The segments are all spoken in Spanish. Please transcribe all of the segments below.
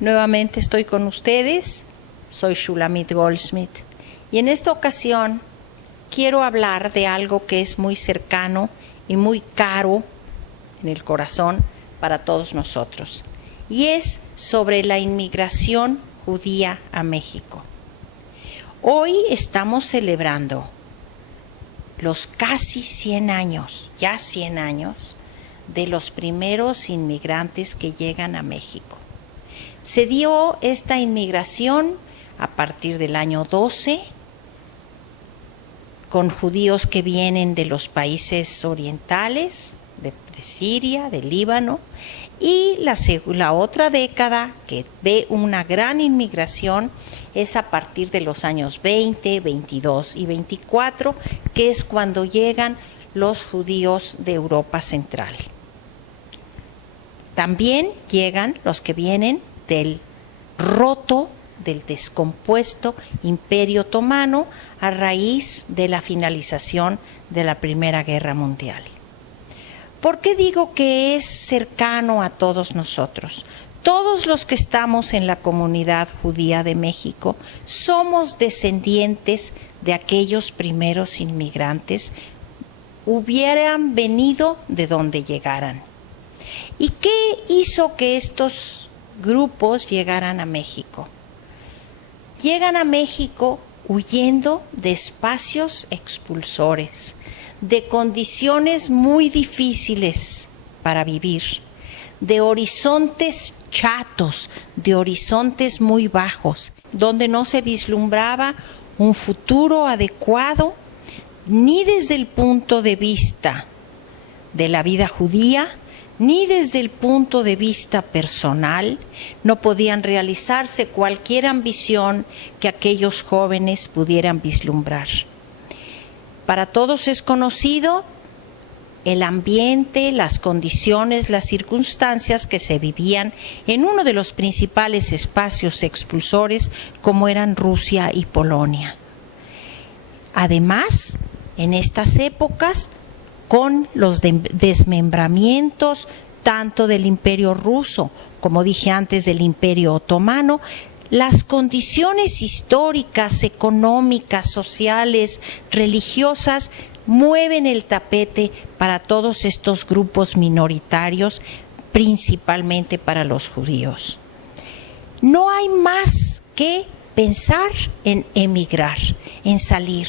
Nuevamente estoy con ustedes, soy Shulamit Goldsmith y en esta ocasión quiero hablar de algo que es muy cercano y muy caro en el corazón para todos nosotros, y es sobre la inmigración judía a México. Hoy estamos celebrando los casi 100 años, ya 100 años, de los primeros inmigrantes que llegan a México. Se dio esta inmigración a partir del año 12, con judíos que vienen de los países orientales, de Siria, de Líbano, y la otra década que ve una gran inmigración es a partir de los años 20, 22 y 24, que es cuando llegan los judíos de Europa Central. También llegan los que vienen del roto, del descompuesto Imperio Otomano a raíz de la finalización de la Primera Guerra Mundial. ¿Por qué digo que es cercano a todos nosotros? Todos los que estamos en la comunidad judía de México somos descendientes de aquellos primeros inmigrantes, hubieran venido de donde llegaran. ¿Y qué hizo que estos grupos llegaran a México? Llegan a México huyendo de espacios expulsores, de condiciones muy difíciles para vivir, de horizontes chatos, de horizontes muy bajos, donde no se vislumbraba un futuro adecuado, ni desde el punto de vista de la vida judía, ni desde el punto de vista personal. No podían realizarse cualquier ambición que aquellos jóvenes pudieran vislumbrar. Para todos es conocido el ambiente, las condiciones, las circunstancias que se vivían en uno de los principales espacios expulsores como eran Rusia y Polonia. Además, en estas épocas, con los desmembramientos tanto del Imperio Ruso, como dije antes, del Imperio Otomano, las condiciones históricas, económicas, sociales, religiosas, mueven el tapete para todos estos grupos minoritarios, principalmente para los judíos. No hay más que pensar en emigrar, en salir.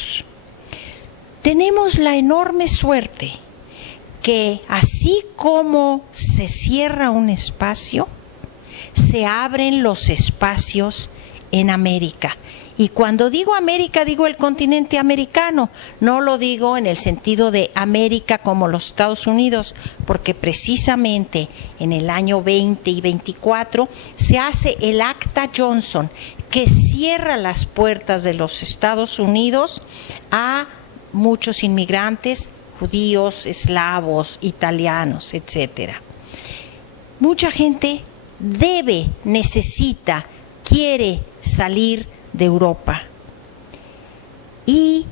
Tenemos la enorme suerte que así como se cierra un espacio, se abren los espacios en América. Y cuando digo América, digo el continente americano, no lo digo en el sentido de América como los Estados Unidos, porque precisamente en el año 20 y 24 se hace el Acta Johnson, que cierra las puertas de los Estados Unidos a muchos inmigrantes, judíos, eslavos, italianos, etcétera. Mucha gente necesita, quiere salir de Europa. Y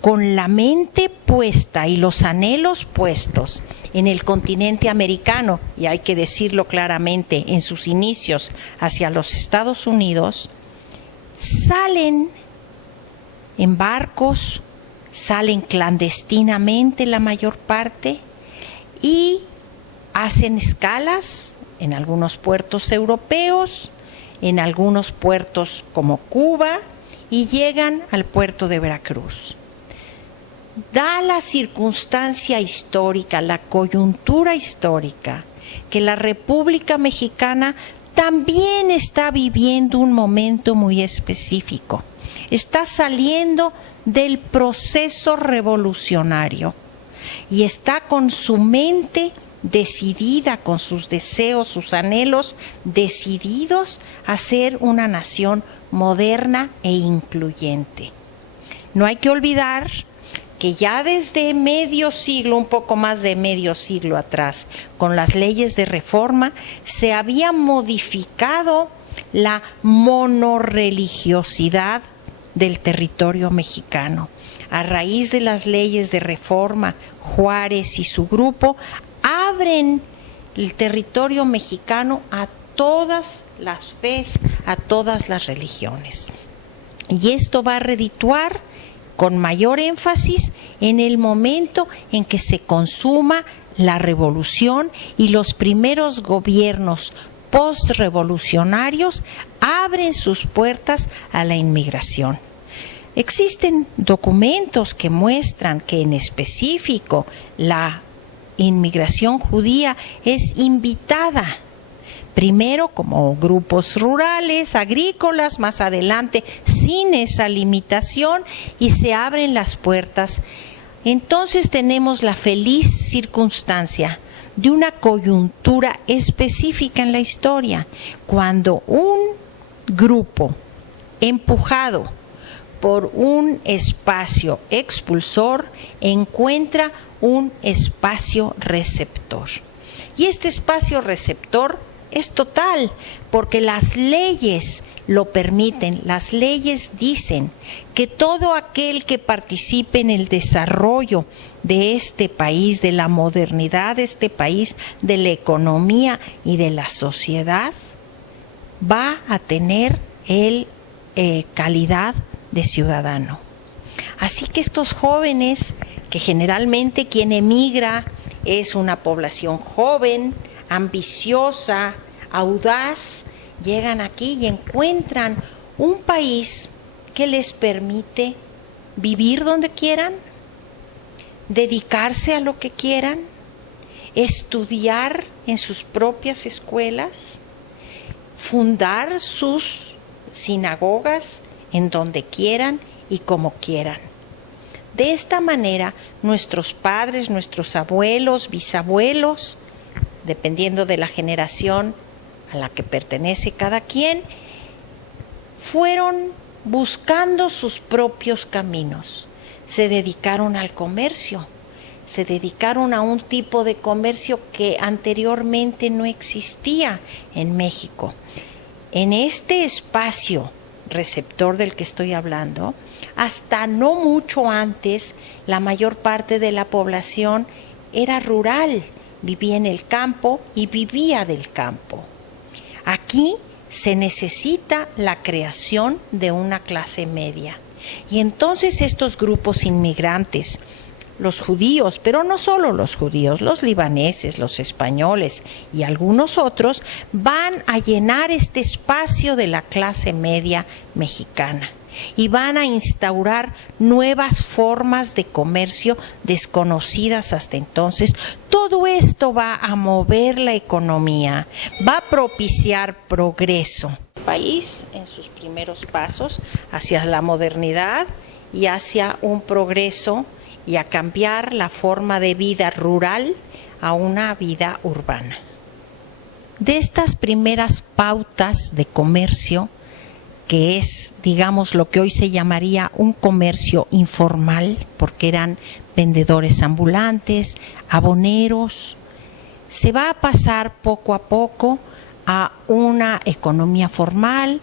con la mente puesta y los anhelos puestos en el continente americano, y hay que decirlo claramente, en sus inicios hacia los Estados Unidos, salen en barcos, salen clandestinamente la mayor parte y hacen escalas en algunos puertos europeos, en algunos puertos como Cuba, y llegan al puerto de Veracruz. Da la circunstancia histórica, la coyuntura histórica, que la República Mexicana también está viviendo un momento muy específico. Está saliendo del proceso revolucionario y está con su mente decidida, con sus deseos, sus anhelos decididos a ser una nación moderna e incluyente. No hay que olvidar que ya desde medio siglo, un poco más de medio siglo atrás, con las leyes de reforma, se había modificado la monorreligiosidad del territorio mexicano. A raíz de las leyes de reforma, Juárez y su grupo abren el territorio mexicano a todas las fes, a todas las religiones. Y esto va a redituar con mayor énfasis en el momento en que se consuma la revolución y los primeros gobiernos postrevolucionarios abren sus puertas a la inmigración. Existen documentos que muestran que en específico la inmigración judía es invitada, primero como grupos rurales, agrícolas, más adelante sin esa limitación, y se abren las puertas. Entonces tenemos la feliz circunstancia de una coyuntura específica en la historia, cuando un grupo empujado por un espacio expulsor encuentra un espacio receptor. Y este espacio receptor es total, porque las leyes lo permiten. Las leyes dicen que todo aquel que participe en el desarrollo de este país, de la modernidad de este país, de la economía y de la sociedad, va a tener calidad de ciudadano. Así que estos jóvenes, que generalmente quien emigra es una población joven, ambiciosa, audaz, llegan aquí y encuentran un país que les permite vivir donde quieran, dedicarse a lo que quieran, estudiar en sus propias escuelas, fundar sus sinagogas en donde quieran y como quieran. De esta manera, nuestros padres, nuestros abuelos, bisabuelos, dependiendo de la generación a la que pertenece cada quien, fueron buscando sus propios caminos. Se dedicaron al comercio, se dedicaron a un tipo de comercio que anteriormente no existía en México. En este espacio receptor del que estoy hablando, hasta no mucho antes, la mayor parte de la población era rural, vivía en el campo y vivía del campo. Aquí se necesita la creación de una clase media. Y entonces estos grupos inmigrantes, los judíos, pero no solo los judíos, los libaneses, los españoles y algunos otros, van a llenar este espacio de la clase media mexicana y van a instaurar nuevas formas de comercio desconocidas hasta entonces. Todo esto va a mover la economía, va a propiciar progreso. El país en sus primeros pasos hacia la modernidad y hacia un progreso y a cambiar la forma de vida rural a una vida urbana. De estas primeras pautas de comercio, que es, digamos, lo que hoy se llamaría un comercio informal, porque eran vendedores ambulantes, aboneros, se va a pasar poco a poco a una economía formal,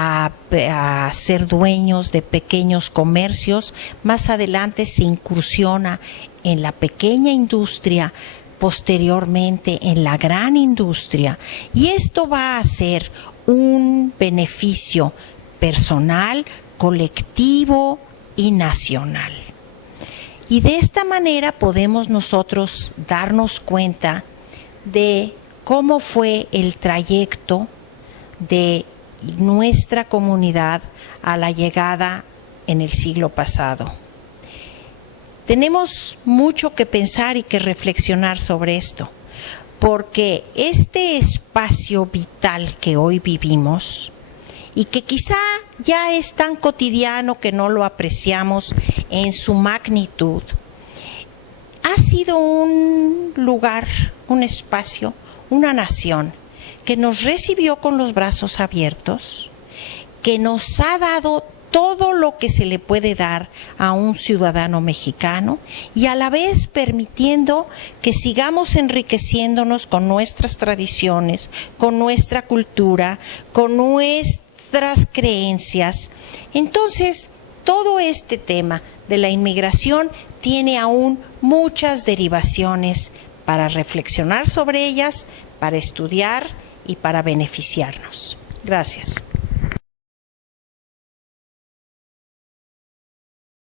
a ser dueños de pequeños comercios. Más adelante se incursiona en la pequeña industria, posteriormente en la gran industria, y esto va a ser un beneficio personal, colectivo y nacional. Y de esta manera podemos nosotros darnos cuenta de cómo fue el trayecto de nuestra comunidad a la llegada en el siglo pasado. Tenemos mucho que pensar y que reflexionar sobre esto, porque este espacio vital que hoy vivimos y que quizá ya es tan cotidiano que no lo apreciamos en su magnitud, ha sido un lugar, un espacio, una nación que nos recibió con los brazos abiertos, que nos ha dado todo lo que se le puede dar a un ciudadano mexicano y a la vez permitiendo que sigamos enriqueciéndonos con nuestras tradiciones, con nuestra cultura, con nuestras creencias. Entonces, todo este tema de la inmigración tiene aún muchas derivaciones para reflexionar sobre ellas, para estudiar y para beneficiarnos. Gracias.